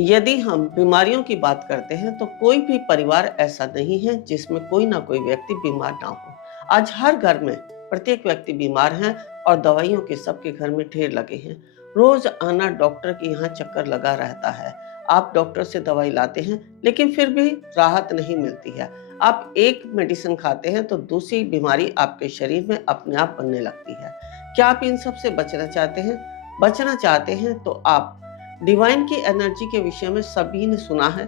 यदि हम बीमारियों की बात करते हैं तो कोई भी परिवार ऐसा नहीं है जिसमें कोई ना कोई व्यक्ति बीमार ना हो। आज हर घर में प्रत्येक व्यक्ति बीमार है और दवाइयों के सबके घर में ढेर लगे हैं। रोज आना डॉक्टर के यहाँ चक्कर लगा रहता है। आप डॉक्टर से दवाई लाते हैं लेकिन फिर भी राहत नहीं मिलती है। आप एक मेडिसिन खाते हैं तो दूसरी बीमारी आपके शरीर में अपने आप बनने लगती है। क्या आप इन सब से बचना चाहते हैं? बचना चाहते हैं तो आप डिवाइन की एनर्जी के विषय में सभी ने सुना है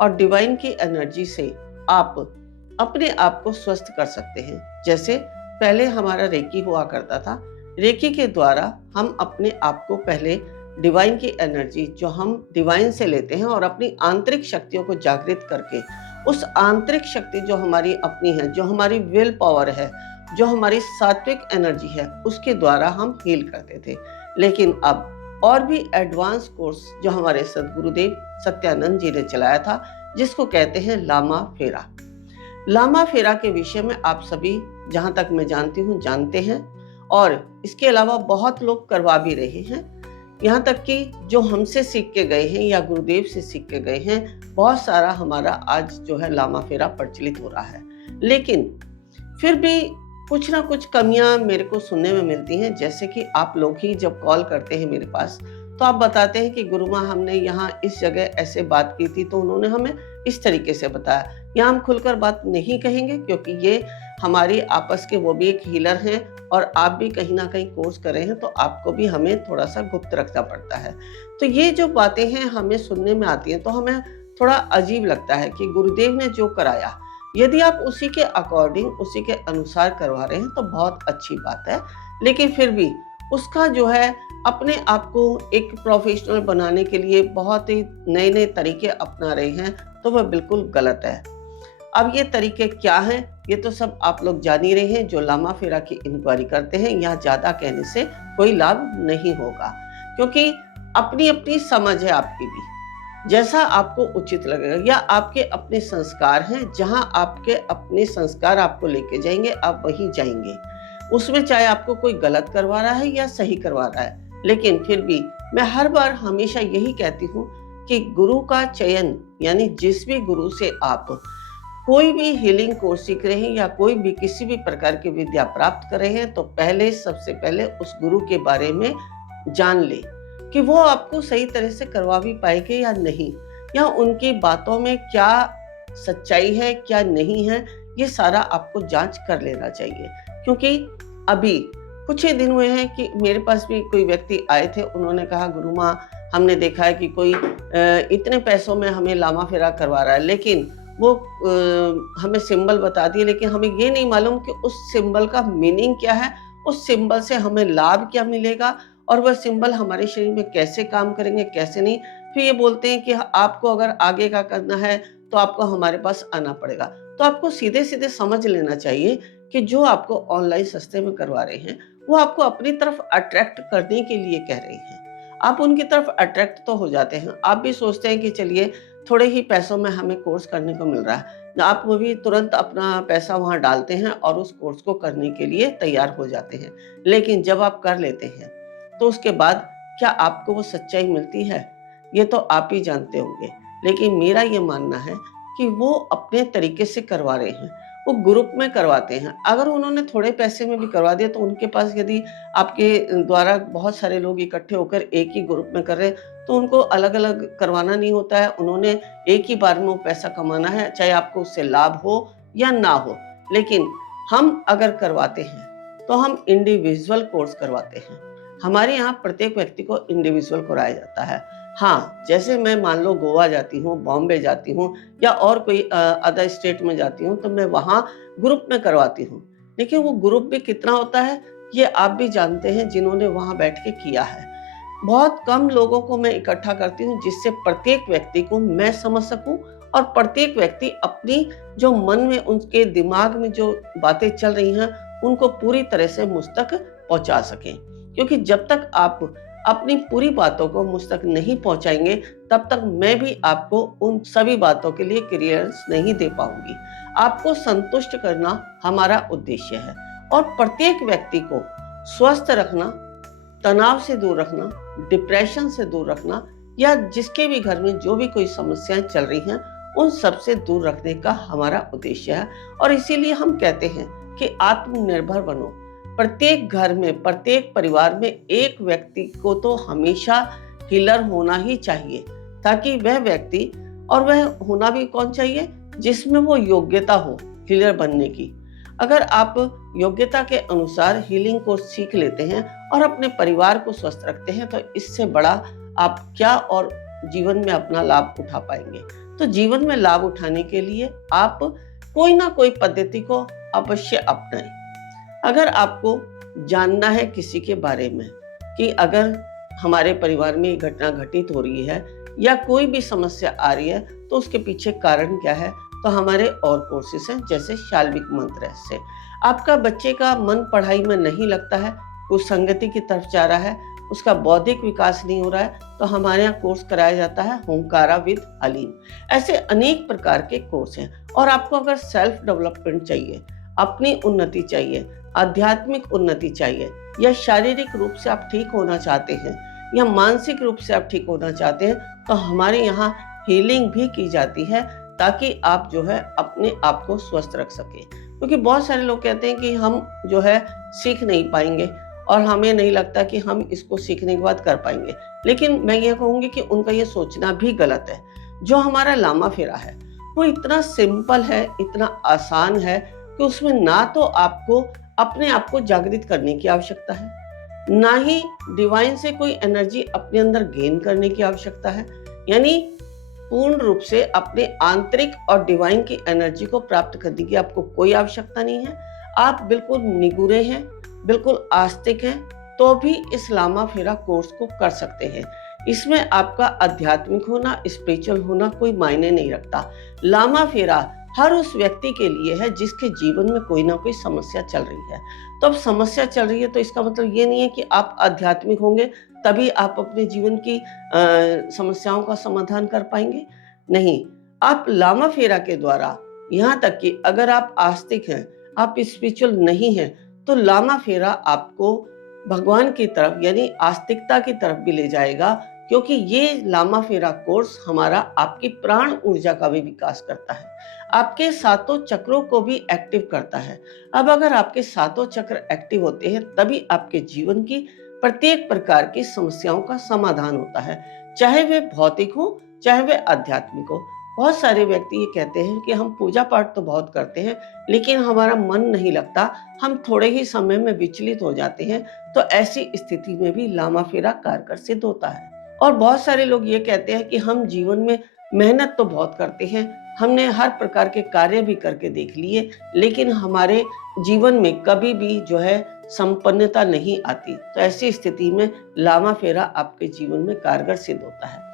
और डिवाइन की एनर्जी से आप अपने आप को स्वस्थ कर सकते हैं। जैसे पहले हमारा रेकी हुआ करता था। रेकी के द्वारा हम अपने आप को पहले डिवाइन की एनर्जी जो हम डिवाइन से लेते हैं और अपनी आंतरिक शक्तियों को जागृत करके उस आंतरिक शक्ति जो हमारी अपनी है, जो हमारी विल पावर है, जो हमारी सात्विक एनर्जी है, उसके द्वारा हम हील करते थे। लेकिन अब और भी एडवांस कोर्स जो हमारे सद्गुरुदेव सत्यानंद जी ने चलाया था, जिसको कहते हैं लामा फेरा। लामा फेरा के विषय में आप सभी, जहां तक मैं जानती हूँ, जानते हैं और इसके अलावा बहुत लोग करवा भी रहे हैं। यहाँ तक कि जो हमसे सीख के गए हैं या गुरुदेव से सीख के गए हैं, बहुत सारा हमारा आज जो है लामा फेरा प्रचलित हो रहा है। लेकिन फिर भी कुछ ना कुछ कमियां मेरे को सुनने में मिलती हैं। जैसे कि आप लोग ही जब कॉल करते हैं मेरे पास तो आप बताते हैं कि गुरु माँ, हमने यहाँ इस जगह ऐसे बात की थी तो उन्होंने हमें इस तरीके से बताया। यहाँ हम खुलकर बात नहीं कहेंगे क्योंकि ये हमारी आपस के, वो भी एक हीलर हैं और आप भी कहीं ना कहीं कोर्स कर रहे हैं, तो आपको भी हमें थोड़ा सा गुप्त रखना पड़ता है। तो ये जो बातें हैं हमें सुनने में आती हैं तो हमें थोड़ा अजीब लगता है कि गुरुदेव ने जो कराया, यदि आप उसी के अकॉर्डिंग, उसी के अनुसार करवा रहे हैं तो बहुत अच्छी बात है। लेकिन फिर भी उसका जो है अपने आप को एक प्रोफेशनल बनाने के लिए बहुत ही नए नए तरीके अपना रहे हैं, तो वह बिल्कुल गलत है। अब ये तरीके क्या हैं, ये तो सब आप लोग जान ही रहे हैं। जो लामा फेरा की इंक्वायरी करते हैं, यहाँ ज़्यादा कहने से कोई लाभ नहीं होगा, क्योंकि अपनी अपनी समझ है आपकी भी, जैसा आपको उचित लगेगा। या आपके अपने संस्कार हैं, जहां आपके अपने संस्कार आपको लेके जाएंगे, आप वहीं जाएंगे। उसमें चाहे आपको कोई गलत करवा रहा है या सही करवा रहा है, लेकिन फिर भी मैं हर बार हमेशा यही कहती हूँ कि गुरु का चयन, यानी जिस भी गुरु से आप कोई भी हीलिंग कोर्स सीख रहे हैं या कोई भी किसी भी प्रकार की विद्या प्राप्त कर रहे हैं, तो सबसे पहले उस गुरु के बारे में जान ले कि वो आपको सही तरह से करवा भी पाएंगे या नहीं, या उनकी बातों में क्या सच्चाई है क्या नहीं है, ये सारा आपको जांच कर लेना चाहिए। क्योंकि अभी कुछ ही दिन हुए हैं कि मेरे पास भी कोई व्यक्ति आए थे, उन्होंने कहा गुरु माँ, हमने देखा है कि कोई इतने पैसों में हमें लामा फेरा करवा रहा है, लेकिन वो हमें सिंबल बता दिए, लेकिन हमें ये नहीं मालूम कि उस सिंबल का मीनिंग क्या है, उस सिंबल से हमें लाभ क्या मिलेगा और वह सिंबल हमारे शरीर में कैसे काम करेंगे, कैसे नहीं। फिर ये बोलते हैं कि आपको अगर आगे का करना है तो आपको हमारे पास आना पड़ेगा। तो आपको सीधे सीधे समझ लेना चाहिए कि जो आपको ऑनलाइन सस्ते में करवा रहे हैं, वो आपको अपनी तरफ अट्रैक्ट करने के लिए कह रहे हैं। आप उनकी तरफ अट्रैक्ट तो हो जाते हैं, आप भी सोचते हैं कि चलिए थोड़े ही पैसों में हमें कोर्स करने को मिल रहा है, आप वो भी तुरंत अपना पैसा वहाँ डालते हैं और उस कोर्स को करने के लिए तैयार हो जाते हैं। लेकिन जब आप कर लेते हैं तो उसके बाद क्या आपको वो सच्चाई मिलती है, ये तो आप ही जानते होंगे। लेकिन मेरा ये मानना है कि वो अपने तरीके से करवा रहे हैं, वो ग्रुप में करवाते हैं। अगर उन्होंने थोड़े पैसे में भी करवा दिया तो उनके पास, यदि आपके द्वारा बहुत सारे लोग इकट्ठे होकर एक ही ग्रुप में कर रहे हैं, तो उनको अलग अलग करवाना नहीं होता है। उन्होंने एक ही बार में वो पैसा कमाना है, चाहे आपको उससे लाभ हो या ना हो। लेकिन हम अगर करवाते हैं तो हम इंडिविजुअल कोर्स करवाते हैं। हमारे यहाँ प्रत्येक व्यक्ति को इंडिविजुअल कराया जाता है। हाँ, जैसे मैं मान लो गोवा जाती हूँ, बॉम्बे जाती हूँ या और कोई अदर स्टेट में जाती हूँ, तो मैं वहाँ ग्रुप में करवाती हूँ। लेकिन वो ग्रुप भी कितना होता है ये आप भी जानते हैं, जिन्होंने वहाँ बैठ के किया है। बहुत कम लोगों को मैं इकट्ठा करती हूँ, जिससे प्रत्येक व्यक्ति को मैं समझ सकूं और प्रत्येक व्यक्ति अपनी जो मन में, उनके दिमाग में जो बातें चल रही हैं, उनको पूरी तरह से मुझ तक पहुंचा सकें। क्योंकि जब तक आप अपनी पूरी बातों को मुझ तक नहीं पहुंचाएंगे, तब तक मैं भी आपको उन सभी बातों के लिए क्लियरेंस नहीं दे पाऊंगी। आपको संतुष्ट करना हमारा उद्देश्य है और प्रत्येक व्यक्ति को स्वस्थ रखना, तनाव से दूर रखना, डिप्रेशन से दूर रखना, या जिसके भी घर में जो भी कोई समस्याएं चल रही हैं, उन सबसे दूर रखने का हमारा उद्देश्य है। और इसीलिए हम कहते हैं कि आत्मनिर्भर बनो। प्रत्येक घर में, प्रत्येक परिवार में एक व्यक्ति को तो हमेशा हीलर होना ही चाहिए, ताकि वह व्यक्ति, और वह होना भी कौन चाहिए, जिसमें वो योग्यता हो हीलर बनने की। अगर आप योग्यता के अनुसार हीलिंग कोर्स सीख लेते हैं और अपने परिवार को स्वस्थ रखते हैं, तो इससे बड़ा आप क्या और जीवन में अपना लाभ उठा पाएंगे। तो जीवन में लाभ उठाने के लिए आप कोई ना कोई पद्धति को अवश्य अपनाएं। अगर आपको जानना है किसी के बारे में कि अगर हमारे परिवार में ये घटना घटित हो रही है या कोई भी समस्या आ रही है, तो उसके पीछे कारण क्या है, तो हमारे और कोर्सेस हैं, जैसे शाल्विक मंत्र रहस्य। आपका बच्चे का मन पढ़ाई में नहीं लगता है, कुछ संगति की तरफ जा रहा है, उसका बौद्धिक विकास नहीं हो रहा है, तो हमारे यहाँ कोर्स कराया जाता है होमकारा विद हलीम। ऐसे अनेक प्रकार के कोर्स हैं। और आपको अगर सेल्फ डेवलपमेंट चाहिए, अपनी उन्नति चाहिए, आध्यात्मिक उन्नति चाहिए, या शारीरिक रूप से आप ठीक होना चाहते हैं, या मानसिक रूप से आप ठीक होना चाहते हैं, तो हमारे यहाँ हीलिंग भी की जाती है, ताकि आप जो है अपने आप को स्वस्थ रख सके। क्योंकि बहुत सारे लोग कहते हैं कि हम जो है सीख नहीं पाएंगे, और हमें नहीं लगता कि हम इसको सीखने के बाद कर पाएंगे। लेकिन मैं ये कहूँगी कि उनका ये सोचना भी गलत है। जो हमारा लामा फेरा है वो इतना सिंपल है, इतना आसान है कि उसमें ना तो आपको अपने आप को जागृत करने की आवश्यकता है, ना ही डिवाइन से कोई एनर्जी अपने अंदर गेन करने की आवश्यकता है। यानी पूर्ण रूप से अपने आंतरिक और डिवाइन की एनर्जी को प्राप्त करने की आपको कोई आवश्यकता नहीं है। आप बिल्कुल निगुरे हैं, बिल्कुल आस्तिक हैं, तो भी इस लामा फेरा कोर्स को कर सकते हैं। इसमें आपका आध्यात्मिक होना, स्पिरिचुअल होना कोई मायने नहीं रखता। लामा फेरा हर उस व्यक्ति के लिए है जिसके जीवन में कोई ना कोई समस्या चल रही है। तो अब समस्या चल रही है तो इसका मतलब ये नहीं है कि आप आध्यात्मिक होंगे तभी आप अपने जीवन की समस्याओं का समाधान कर पाएंगे। नहीं, आप लामा फेरा के द्वारा, यहाँ तक कि अगर आप आस्तिक हैं, आप स्पिरिचुअल नहीं हैं, तो लामा फेरा आपको भगवान की तरफ यानी आस्तिकता की तरफ भी ले जाएगा। क्योंकि ये लामा फेरा कोर्स हमारा आपकी प्राण ऊर्जा का भी विकास करता है, आपके सातों चक्रों को भी एक्टिव करता है। अब अगर आपके सातों चक्र एक्टिव होते हैं, तभी आपके जीवन की प्रत्येक प्रकार की समस्याओं का समाधान होता है, चाहे वे भौतिक हो, चाहे वे आध्यात्मिक हो। बहुत सारे व्यक्ति ये कहते हैं कि हम पूजा पाठ तो बहुत करते हैं, लेकिन हमारा मन नहीं लगता, हम थोड़े ही समय में विचलित हो जाते हैं। तो ऐसी स्थिति में भी लामा फेरा कारगर सिद्ध होता है। और बहुत सारे लोग ये कहते हैं कि हम जीवन में मेहनत तो बहुत करते हैं, हमने हर प्रकार के कार्य भी करके देख लिए, लेकिन हमारे जीवन में कभी भी जो है संपन्नता नहीं आती। तो ऐसी स्थिति में लामा फेरा आपके जीवन में कारगर सिद्ध होता है।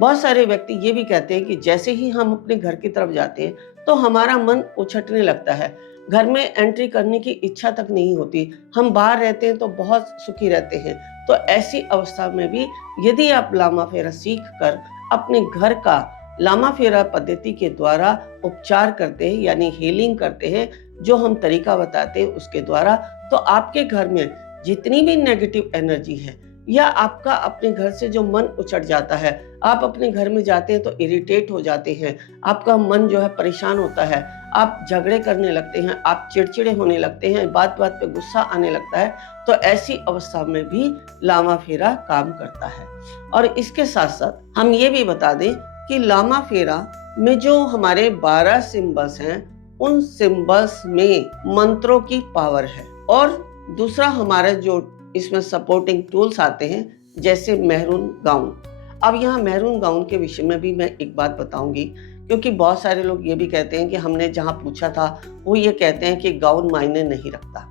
बहुत सारे व्यक्ति ये भी कहते हैं कि जैसे ही हम अपने घर की तरफ जाते हैं तो हमारा मन उछटने लगता है, घर में एंट्री करने की इच्छा तक नहीं होती, हम बाहर रहते हैं तो बहुत सुखी रहते हैं। तो ऐसी अवस्था में भी यदि आप लामा फेरा सीख कर अपने घर का लामा फेरा पद्धति के द्वारा उपचार करते हैं, यानी हीलिंग करते हैं, जो हम तरीका बताते हैं उसके द्वारा, तो आपके घर में जितनी भी नेगेटिव एनर्जी है, या आपका अपने घर से जो मन उछट जाता है, आप अपने घर में जाते हैं तो इरिटेट हो जाते हैं, आपका मन जो है परेशान होता है, आप झगड़े करने लगते हैं, आप चिड़चिड़े होने लगते हैं, बात बात पे गुस्सा आने लगता है, तो ऐसी अवस्था में भी लामा फेरा काम करता है। और इसके साथ साथ हम ये भी बता दें कि लामा फेरा में जो हमारे 12 सिंबल्स हैं, उन सिंबल्स में मंत्रों की पावर है। और दूसरा हमारा जो इसमें सपोर्टिंग टूल्स आते हैं, जैसे मेहरून गाउन। अब यहाँ मेहरून गाउन के विषय में भी मैं एक बात बताऊंगी, क्योंकि बहुत सारे लोग ये भी कहते हैं कि हमने जहाँ पूछा था वो ये कहते हैं कि गाउन मायने नहीं रखता।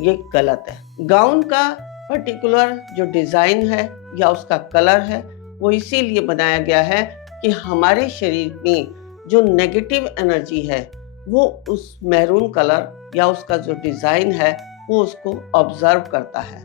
ये गलत है। गाउन का पर्टिकुलर जो डिजाइन है या उसका कलर है, वो इसीलिए बनाया गया है कि हमारे शरीर में जो नेगेटिव एनर्जी है वो उस मैरून कलर या उसका जो डिजाइन है वो उसको ऑब्जर्व करता है,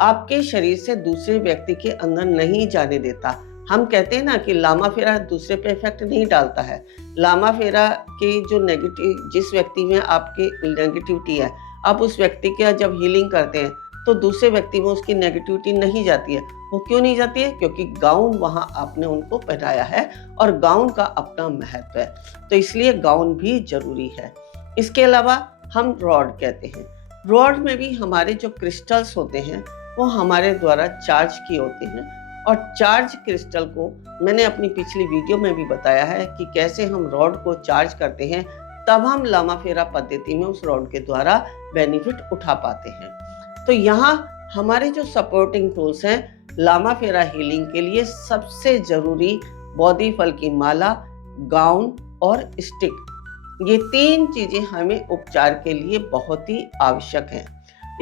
आपके शरीर से दूसरे व्यक्ति के अंदर नहीं जाने देता। हम कहते हैं ना कि लामा फेरा दूसरे पे इफेक्ट नहीं डालता है। लामा फेरा की जो नेगेटिव, जिस व्यक्ति में आपके नेगेटिविटी है, आप उस व्यक्ति का जब हीलिंग करते हैं तो दूसरे व्यक्ति में उसकी नेगेटिविटी नहीं जाती है। वो क्यों नहीं जाती है? क्योंकि गाउन वहाँ आपने उनको पहनाया है और गाउन का अपना महत्व है, तो इसलिए गाउन भी जरूरी है। इसके अलावा हम रॉड कहते हैं। रॉड में भी हमारे जो क्रिस्टल्स होते हैं वो हमारे द्वारा चार्ज किए होते हैं, और चार्ज क्रिस्टल को मैंने अपनी पिछली वीडियो में भी बताया है कि कैसे हम रॉड को चार्ज करते हैं, तब हम लामा फेरा पद्धति में उस रॉड के द्वारा बेनिफिट उठा पाते हैं। तो यहाँ हमारे जो सपोर्टिंग टूल्स हैं लामा फेरा हीलिंग के लिए, सबसे जरूरी बोधि फल की माला, गाउन और स्टिक, ये 3 चीजें हमें उपचार के लिए बहुत ही आवश्यक हैं।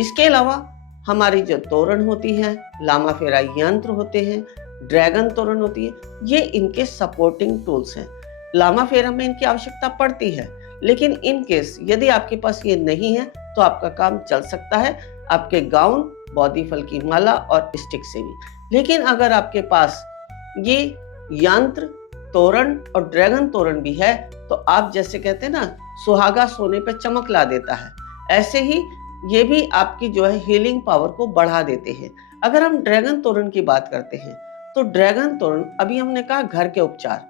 इसके अलावा हमारी जो तोरण होती है, लामा फेरा यंत्र होते हैं, ड्रैगन तोरण होती है, ये इनके सपोर्टिंग टूल्स हैं। लामा फेरा में इनकी आवश्यकता पड़ती है, लेकिन इन केस यदि आपके पास ये नहीं है तो आपका काम चल सकता है आपके गाउन, बोधि फल की माला और स्टिक से भी। लेकिन अगर आपके पास ये यंत्र, तोरण और ड्रैगन तोरण भी है तो आप जैसे कहते हैं ना, सुहागा सोने पे चमक ला देता है, ऐसे ही ये भी आपकी जो है हीलिंग पावर को बढ़ा देते हैं। अगर हम ड्रैगन तोरण की बात करते हैं तो ड्रैगन तोरण, अभी हमने कहा घर के उपचार,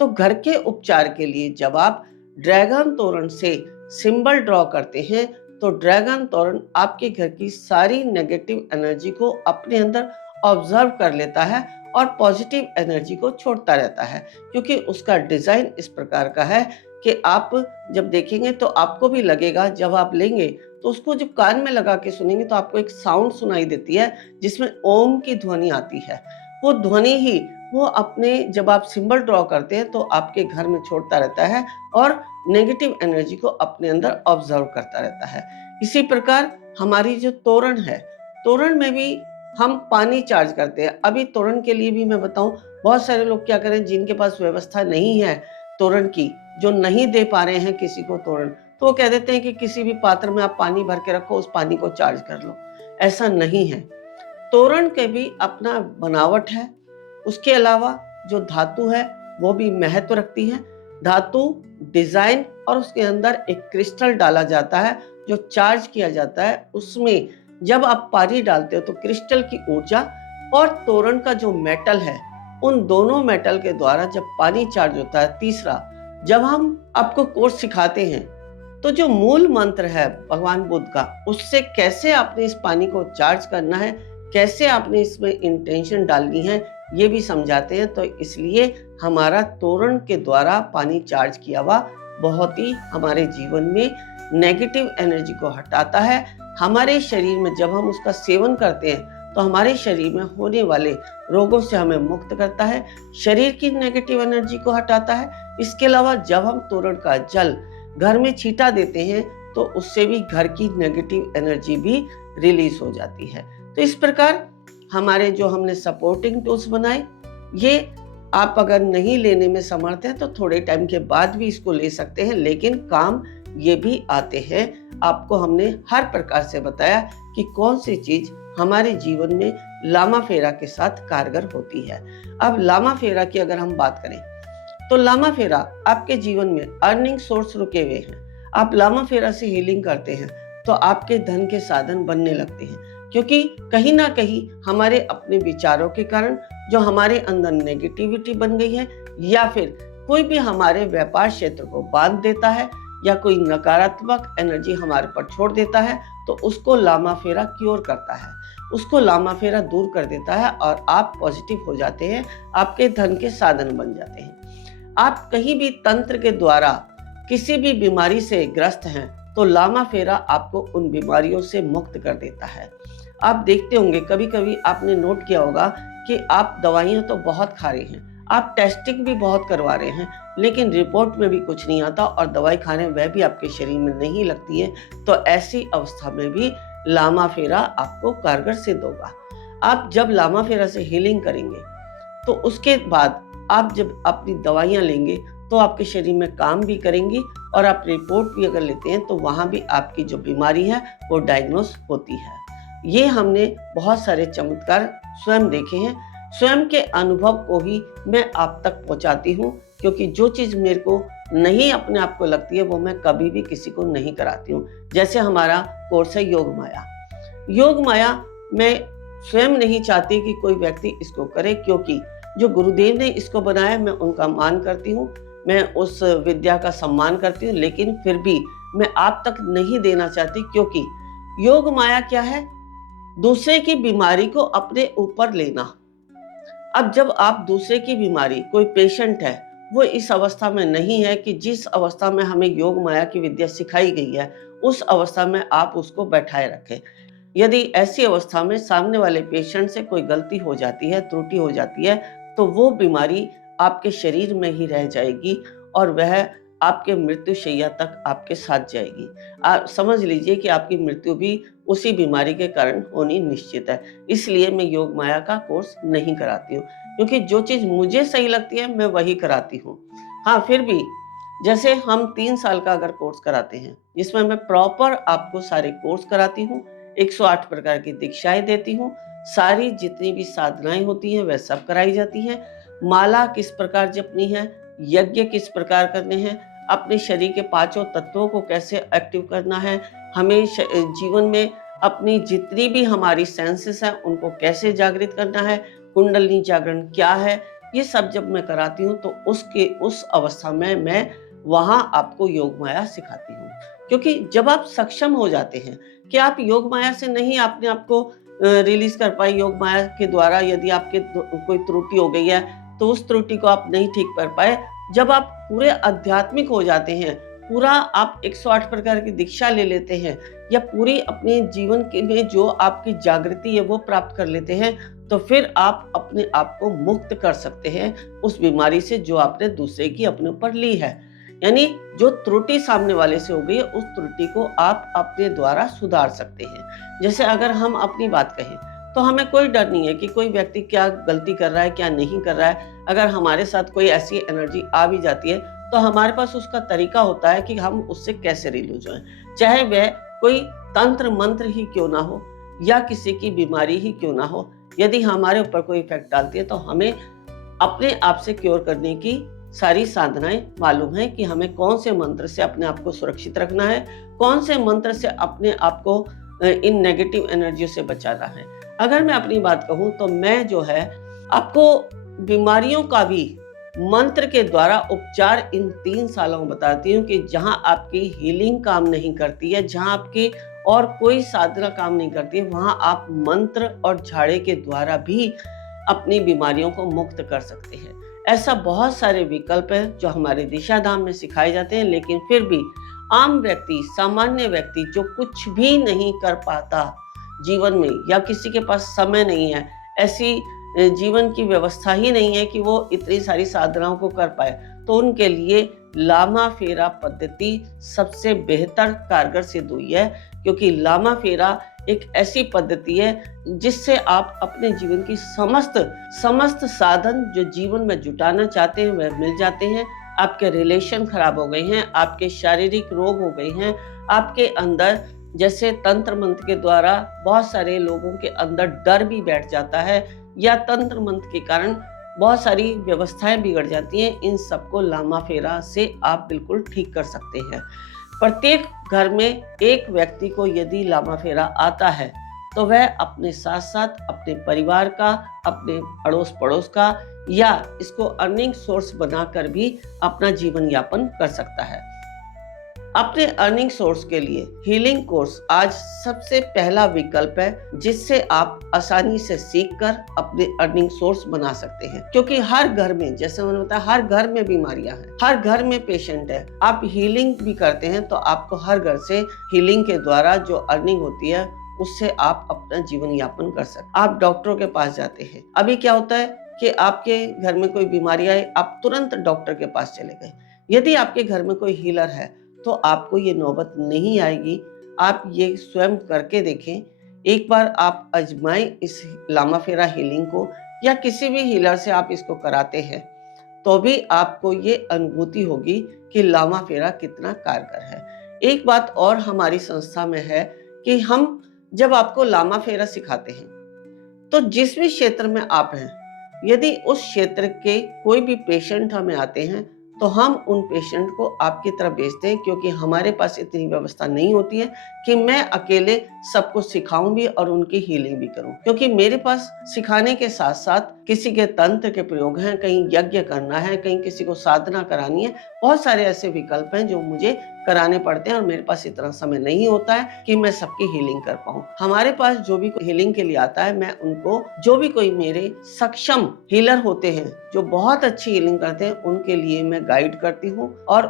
तो घर के उपचार के लिए जब आप ड्रैगन तोरण से सिंबल ड्रॉ करते हैं तो ड्रैगन तोरण आपके घर की सारी नेगेटिव एनर्जी को अपने अंदर ऑब्जर्व कर लेता है और पॉजिटिव एनर्जी को छोड़ता रहता है, क्योंकि उसका डिजाइन इस प्रकार का है कि आप जब देखेंगे तो आपको भी लगेगा, जब आप लेंगे तो उसको जब कान में लगा के सुनेंगे तो आपको एक साउंड सुनाई देती है जिसमें ओम की ध्वनि आती है। वो ध्वनि ही वो अपने, जब आप सिंबल ड्रॉ करते हैं तो आपके घर में छोड़ता रहता है और नेगेटिव एनर्जी को अपने अंदर ऑब्जर्व करता रहता है। इसी प्रकार हमारी जो तोरण है, तोरण में भी हम पानी चार्ज करते हैं। अभी तोरण के लिए भी मैं बताऊं, बहुत सारे लोग क्या करें, जिनके पास व्यवस्था नहीं है तोरण की, जो नहीं दे पा रहे हैं किसी को तोरण, तो वो कह देते हैं कि किसी भी पात्र में आप पानी भर के रखो, उस पानी को चार्ज कर लो। ऐसा नहीं है। तोरण के भी अपना बनावट है। उसके अलावा जो धातु है वो भी महत्व रखती है। धातु, डिजाइन और उसके अंदर एक क्रिस्टल डाला जाता है जो चार्ज किया जाता है। उसमें जब आप पानी डालते हो तो क्रिस्टल की ऊर्जा और तोरण का जो मेटल है, उन दोनों मेटल के द्वारा जब पानी चार्ज होता है। तीसरा, जब हम आपको कोर्स सिखाते हैं तो जो मूल मंत्र है भगवान बुद्ध का, उससे कैसे आपने इस पानी को चार्ज करना है, कैसे आपने इसमें इंटेंशन डालनी है, ये भी समझाते हैं। तो इसलिए हमारा तोरण के द्वारा पानी चार्ज किया हुआ बहुत ही हमारे जीवन में नेगेटिव एनर्जी को हटाता है। हमारे शरीर में जब हम उसका सेवन करते हैं तो हमारे शरीर में होने वाले रोगों से हमें मुक्त करता है, शरीर की नेगेटिव एनर्जी को हटाता है। इसके अलावा जब हम तोरण का जल घर में छींटा देते हैं तो उससे भी घर की नेगेटिव एनर्जी भी रिलीज हो जाती है। तो इस प्रकार हमारे जो हमने सपोर्टिंग टूल्स बनाए, ये आप अगर नहीं लेने में समर्थ हैं तो थोड़े टाइम के बाद भी इसको ले सकते हैं, लेकिन काम ये भी आते हैं। आपको हमने हर प्रकार से बताया कि कौन सी चीज हमारे जीवन में लामा फेरा के साथ कारगर होती है। अब लामा फेरा की अगर हम बात करें तो लामा फेरा आपके जीवन में अर्निंग सोर्स रुके हुए हैं, आप लामा फेरा से हीलिंग करते हैं तो आपके धन के साधन बनने लगते हैं, क्योंकि कहीं ना कहीं हमारे अपने विचारों के कारण जो हमारे अंदर नेगेटिविटी बन गई है, या फिर कोई भी हमारे व्यापार क्षेत्र को बांध देता है या कोई नकारात्मक एनर्जी हमारे पर छोड़ देता है, तो उसको लामा फेरा क्योर करता है, उसको लामा फेरा दूर कर देता है और आप पॉजिटिव हो जाते हैं, आपके धन के साधन बन जाते हैं। आप कहीं भी तंत्र के द्वारा किसी भी बीमारी से ग्रस्त हैं तो लामा फेरा आपको उन बीमारियों से मुक्त कर देता है। आप देखते होंगे, कभी कभी आपने नोट किया होगा कि आप दवाइयां तो बहुत खा रहे हैं, आप टेस्टिंग भी बहुत करवा रहे हैं, लेकिन रिपोर्ट में भी कुछ नहीं आता और दवाई खाने वह भी आपके शरीर में नहीं लगती है। तो ऐसी अवस्था में भी लामा फेरा आपको कारगर सिद्ध होगा। आप जब लामा फेरा से हीलिंग करेंगे तो उसके बाद आप जब अपनी दवाइयां लेंगे तो आपके शरीर में काम भी करेंगी, और आप रिपोर्ट भी अगर लेते हैं तो वहाँ भी आपकी जो बीमारी है वो डायग्नोस होती है। ये हमने बहुत सारे चमत्कार स्वयं देखे हैं, स्वयं के अनुभव को ही मैं आप तक पहुँचाती हूँ, क्योंकि जो चीज़ मेरे को नहीं अपने आप को लगती है वो मैं कभी भी किसी को नहीं कराती हूँ। जैसे हमारा कोर्स है योग माया। योग माया मैं स्वयं नहीं चाहती कि कोई व्यक्ति इसको करे, क्योंकि जो गुरुदेव ने इसको बनाया मैं उनका मान करती हूँ, मैं उस विद्या का सम्मान करती हूँ, लेकिन फिर भी मैं आप तक नहीं देना चाहती, क्योंकि योग माया क्या है? दूसरे की बीमारी को अपने ऊपर लेना। अब जब आप दूसरे की बीमारी, कोई पेशेंट है, वो इस अवस्था में नहीं है कि जिस अवस्था में हमें योग माया की विद्या सिखाई गई है, उस अवस्था में आप उसको बैठाए रखें। यदि ऐसी अवस्था में सामने वाले पेशेंट से कोई गलती हो जाती है, त्रुटि हो जाती है, तो वो बीमारी आपके शरीर में ही रह जाएगी और वह आपके मृत्युशैया तक आपके साथ जाएगी। आप समझ लीजिए कि आपकी मृत्यु भी उसी बीमारी के कारण होनी निश्चित है। इसलिए मैं योग माया का कोर्स नहीं कराती हूँ, क्योंकि जो चीज़ मुझे सही लगती है मैं वही कराती हूँ। हाँ, फिर भी जैसे हम 3 साल का अगर कोर्स कराते हैं, जिसमें मैं प्रॉपर आपको सारे कोर्स कराती हूँ, 108 प्रकार की दीक्षाएँ देती हूँ, सारी जितनी भी साधनाएँ होती हैं वह सब कराई जाती हैं। माला किस प्रकार जपनी है, यज्ञ किस प्रकार करने हैं, अपने शरीर के पांचों तत्वों को कैसे एक्टिव करना है, हमें जीवन में अपनी जितनी भी हमारी सेंसेस हैं उनको कैसे जागृत करना है, कुंडलिनी जागरण क्या है, ये सब जब मैं कराती हूँ तो उस अवस्था में मैं वहां आपको योग माया सिखाती हूँ। क्योंकि जब आप सक्षम हो जाते हैं कि आप योग माया से नहीं अपने आप को रिलीज कर पाए, योग माया के द्वारा यदि आपके कोई त्रुटि हो गई है तो उस त्रुटि को आप नहीं ठीक कर पाए, जब आप पूरे आध्यात्मिक हो जाते हैं, पूरा आप 108 प्रकार की दीक्षा ले लेते हैं या पूरी अपने जीवन के में जो आपकी जागृति है वो प्राप्त कर लेते हैं, तो फिर आप अपने आप को मुक्त कर सकते हैं उस बीमारी से जो आपने दूसरे की अपने ऊपर ली है। यानी जो त्रुटि सामने वाले से हो गई है, उस त्रुटि को आप अपने द्वारा सुधार सकते हैं। जैसे अगर हम अपनी बात कहें तो हमें कोई डर नहीं है कि कोई व्यक्ति क्या गलती कर रहा है, क्या नहीं कर रहा है। अगर हमारे साथ कोई ऐसी एनर्जी आ भी जाती है तो हमारे पास उसका तरीका होता है कि हम उससे कैसे रिलीज हों, चाहे वह कोई तंत्र मंत्र ही क्यों ना हो या किसी की बीमारी ही क्यों ना हो। यदि हमारे ऊपर कोई इफेक्ट डालती है तो हमें अपने आप से क्योर करने की सारी साधनाएं मालूम है कि हमें कौन से मंत्र से अपने आप को सुरक्षित रखना है, कौन से मंत्र से अपने आप को इन नेगेटिव एनर्जियों से बचाना है। अगर मैं अपनी बात कहूँ तो मैं जो है आपको बीमारियों का भी मंत्र के द्वारा उपचार इन 3 सालों में बताती हूँ कि जहां आपकी हीलिंग काम नहीं करती है, जहां आपकी और कोई साधना काम नहीं करती है, वहां आप मंत्र और झाड़े के द्वारा भी अपनी बीमारियों को मुक्त कर सकते हैं। ऐसा बहुत सारे विकल्प हैं जो हमारे दिशा धाम में सिखाए जाते हैं, लेकिन फिर भी आम व्यक्ति, सामान्य व्यक्ति जो कुछ भी नहीं कर पाता जीवन में या किसी के पास समय नहीं है, ऐसी जीवन की व्यवस्था ही नहीं है कि वो इतनी सारी साधनाओं को कर पाए, तो उनके लिए लामा फेरा पद्धति सबसे बेहतर कारगर सिद्ध हुई है। क्योंकि लामा फेरा एक ऐसी पद्धति है जिससे आप अपने जीवन की समस्त साधन जो जीवन में जुटाना चाहते हैं वह मिल जाते हैं। आपके रिलेशन खराब हो गए हैं, आपके शारीरिक रोग हो गए हैं, आपके अंदर जैसे तंत्र मंत्र के द्वारा बहुत सारे लोगों के अंदर डर भी बैठ जाता है या तंत्र मंत्र के कारण बहुत सारी व्यवस्थाएं बिगड़ जाती हैं, इन सबको लामा फेरा से आप बिल्कुल ठीक कर सकते हैं। प्रत्येक घर में एक व्यक्ति को यदि लामा फेरा आता है तो वह अपने साथ साथ अपने परिवार का, अपने अड़ोस पड़ोस का या इसको अर्निंग सोर्स बनाकर भी अपना जीवन यापन कर सकता है। अपने अर्निंग सोर्स के लिए हीलिंग कोर्स आज सबसे पहला विकल्प है, जिससे आप आसानी से सीखकर अपने अर्निंग सोर्स बना सकते हैं। क्योंकि हर घर में, जैसे मैंने बताया, हर घर में बीमारियां हैं, हर घर में पेशेंट है। आप हीलिंग भी करते हैं तो आपको हर घर से हीलिंग के द्वारा जो अर्निंग होती है उससे आप अपना जीवन यापन कर सकते। आप डॉक्टरों के पास जाते हैं, अभी क्या होता है कि आपके घर में कोई बीमारी आई, आप तुरंत डॉक्टर के पास चले गए। यदि आपके घर में कोई हीलर है तो आपको ये नौबत नहीं आएगी। आप ये स्वयं करके देखें, एक बार आप आजमाएं इस लामा फेरा हीलिंग को, या किसी भी हीलर से आप इसको कराते हैं तो भी आपको ये अनुभूति होगी कि लामा फेरा कितना कारगर है। एक बात और हमारी संस्था में है कि हम जब आपको लामा फेरा सिखाते हैं तो जिस भी क्षेत्र में आप हैं, यदि उस क्षेत्र के कोई भी पेशेंट हमें आते हैं तो हम उन पेशेंट को आपकी तरफ भेजते हैं, क्योंकि हमारे पास इतनी व्यवस्था नहीं होती है कि मैं अकेले सबको सिखाऊं भी और उनकी हीलिंग भी करूं। क्योंकि मेरे पास सिखाने के साथ साथ किसी के तंत्र के प्रयोग हैं, कहीं यज्ञ करना है, कहीं किसी को साधना करानी है, बहुत सारे ऐसे विकल्प हैं जो मुझे कराने पड़ते हैं और मेरे पास इतना समय नहीं होता है कि मैं सबकी हीलिंग कर पाऊं। हमारे पास जो भी कोई हीलिंग के लिए आता है, मैं उनको, जो भी कोई मेरे सक्षम हीलर होते हैं जो बहुत अच्छी हीलिंग करते हैं, उनके लिए मैं गाइड करती हूँ और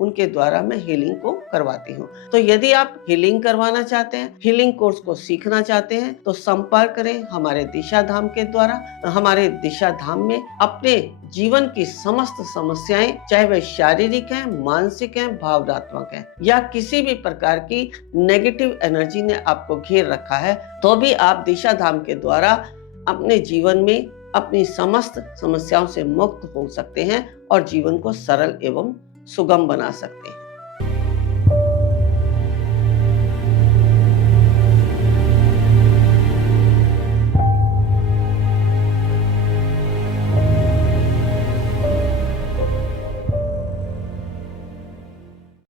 उनके द्वारा मैं हीलिंग को करवाती हूँ। तो यदि आप हीलिंग करवाना चाहते हैं, हीलिंग कोर्स को सीखना चाहते हैं, तो संपर्क करें हमारे दिशा धाम के द्वारा। हमारे दिशा धाम में अपने जीवन की समस्त समस्याएं, चाहे वह शारीरिक हैं, मानसिक हैं, भावनात्मक हैं, या किसी भी प्रकार की नेगेटिव एनर्जी ने आपको घेर रखा है, तो भी आप दिशा धाम के द्वारा अपने जीवन में अपनी समस्त समस्याओं से मुक्त हो सकते हैं और जीवन को सरल एवं सुगम बना सकते हैं।